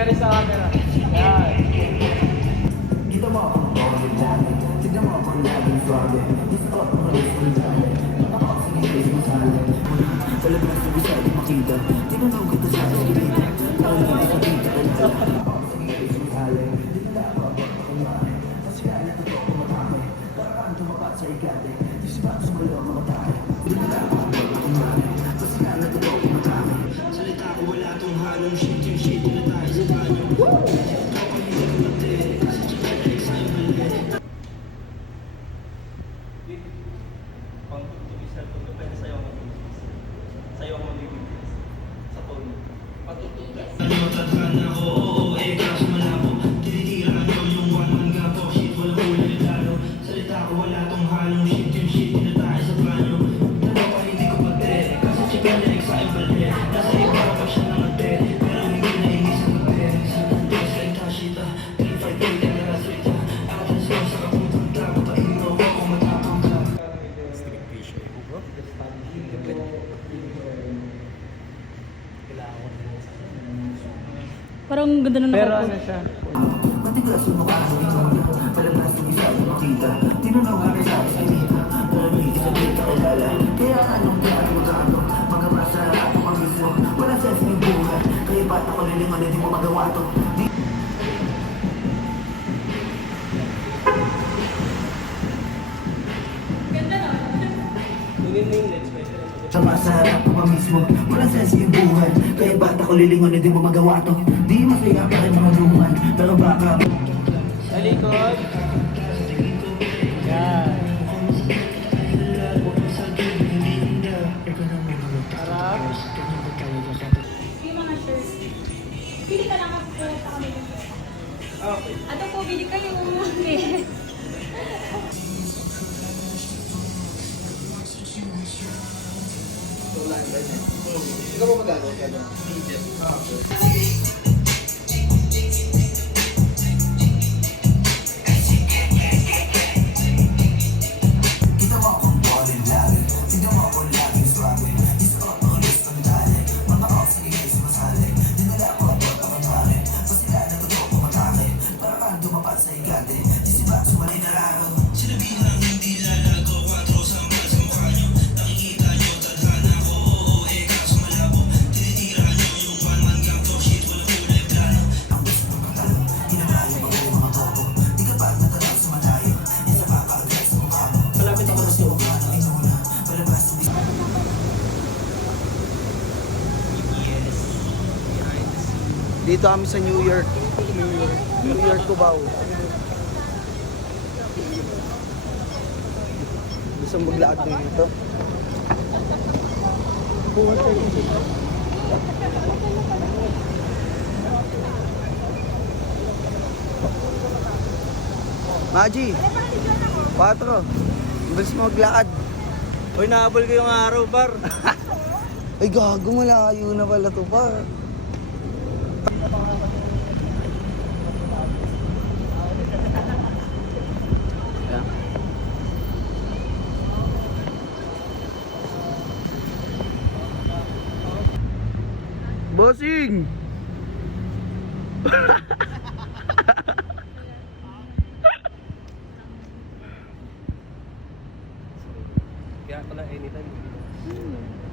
ka rin sa camera. Yan. Kita mo akong tawagin lagi. Tignan mo akong laging swabe. Gusto ko akong malis ng dami. Ako sige guys masali. Talagang sabisa di makita. Tinanong kita sa eskalita. Tawag hindi sa dito kalita. Ako sige guys masali. Dinala ako ako mami. Kasi kaya totoo kumatake. Parang tumapat sa igate. Isipa sumalo ang mga take. Dinala ako ako mami. Kasi kaya totoo kumatake. Salita ko wala tong halong shit. Yung shit na tayo sa banyo. Parang ganda na Pero nakaupo. ano siya? Matigas yung mukha mo yung palabas yung isa yung makita. Tinanong ka sa eskalita. Malamig sa dito kilala. Kaya anong kaya magkano? Magabasa ako ka mismo. Wala sa yung buhay. Kaya ba't ako lilingon na di mo magawa to? Ganda na. Sama sa harap ko pa mismo. Wala sense yung buhay. Kaya ba't ako lilingon na di mo magawa to? Di masaya pa rin mga luman. Pero baka Sa likod. Yan. Harap. Yung mga shirts. Pili ka lang ako sa kanila. Okay. Ato po, bili kayo. Okay. Ikaw mo magagawa ka na? kita mo akong ballin' lagi. Tignan mo akong laging swabe. Gusto ko akong list ng dali. Mga off, sige guys masali. Dinala ako ang ang mami. Pasila na totoo kumatake. Para kang dumapat sa igate. Isiba sumalay na raro. Sinabihan hindi lalago. 4 sambal sa mukha nyo. Nakikita nyo tadhana ko. Oo, kaso malabo. Tinitira nyo yung one man gang to. Shit, walang kulay plano. Ang gusto ng pagkalo. Hinabaya mo kayo mga bobo. Di ka ba natalaw sa malayo? Isa pa pa agad sa mukha mo. Malapit ako na siya. Dito kami sa New York. New York, Cubao. Gusto mong maglaad na dito? Maji! 4. Bilis mo maglakad. Uy, nahabol ko yung araw, par. Ay gago, malayo na pala to pa. Bossing! Kaya pala anytime.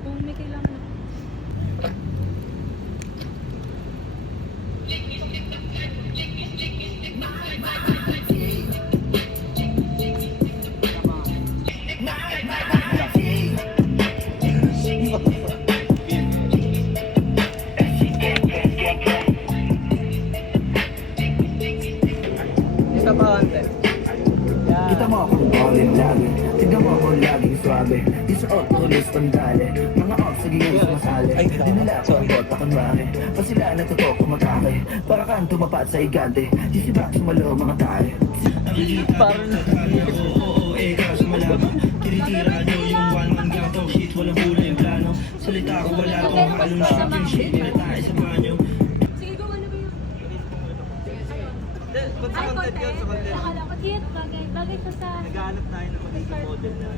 Kung may kailangan. Isa pa konti. Yan. Kita mo akong ballin' lagi. Tignan mo akong laging swabe. Isuot ko list ng dali. Mga off, sige guys masali. Dinala ako ang bot akong mami. Pasila na totoo kumatake. Para kang tumapat sa igante. Sisibak sumalo mga tae. Parang kaso malabo. Tinitira nyo yung one man gang to. Shit, walang kulay plano. Salita ko wala akong halong shit. Yung shit, nila tayo sa banyo. Sige, go. Ano ba yun? Kung sa content yun, sa content. Akala ko, cute. Bagay ko sa... Naghahanap tayo ng magiging model na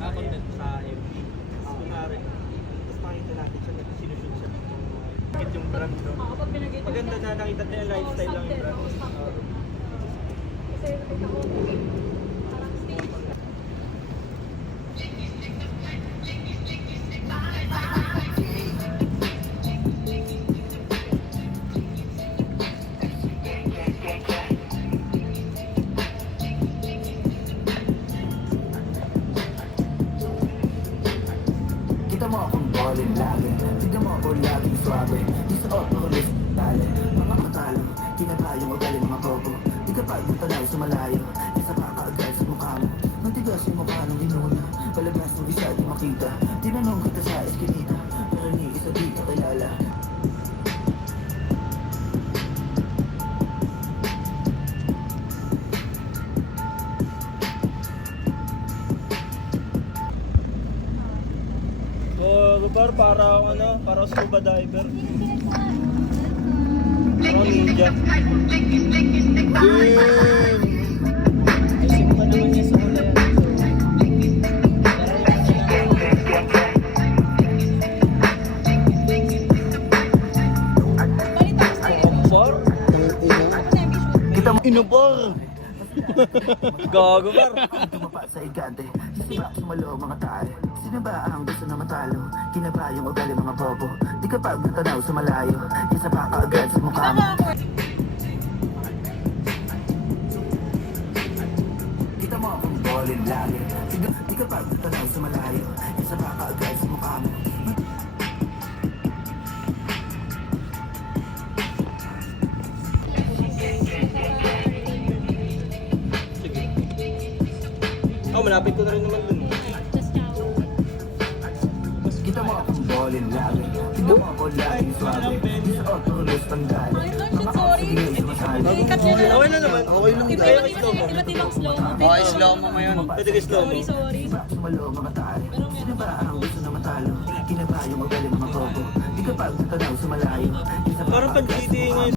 sa content sa FB. Kunwari, tapos makita natin siya, nagsisinushoot siya. Bakit yung brand, no? Kapag pinag-ito. Maganda na nakita niya yung lifestyle lang yung brand. Kasi nakita ko, parang stage. Kita mo akong ballin' lagi. Tignan mo ako laging swabe. Di sa autolis, tali. Mga matalo, kinakayo mo galing mga bobo. Di ka pag tanaw sa malayo. Isa pa kaagad sa mukha mo. Mantigas yung mukha nung inuna. Palagas ng isa di makita. Tinanong kita sa eskinita. Pero ni isa di ka kilala. So, Lubar, para ano, para scuba diver. Parang ninja. Ayusin pa naman niya sa ula yan. Bar? Kita mo Inubar! Gago, Bar. tumapa sa igante. Sisibak sumalo mga tae. Sino ba ang gusto na matalo? Kinaba yung ugali mga bobo. Di ka pag natanaw sa malayo. Isa pa kaagad sa mukha mo. Kita mo akong ballin' lagi. Di ka pag natanaw sa malayo. Isa pa kaagad sa mukha mo. Oh, malapit ko na rin naman dun. Kita mo akong ballin' lagi. Tignan mo ako laging swabe. Di sa autolis pandali. Mga oxygen sa masali. Okay na naman. Okay lang Iba tayo. yung iba't ibang slow mo. Okay, slow mo ngayon. Pwede ka slow mo. Sorry. Sumalo mga tae. Sino ba ang gusto na matalo? Kinaba yung ugali mga bobo. Di ka pag natanaw sa malayo. Isa pa Parang kaagad sa pan-GTA mukha ngayon.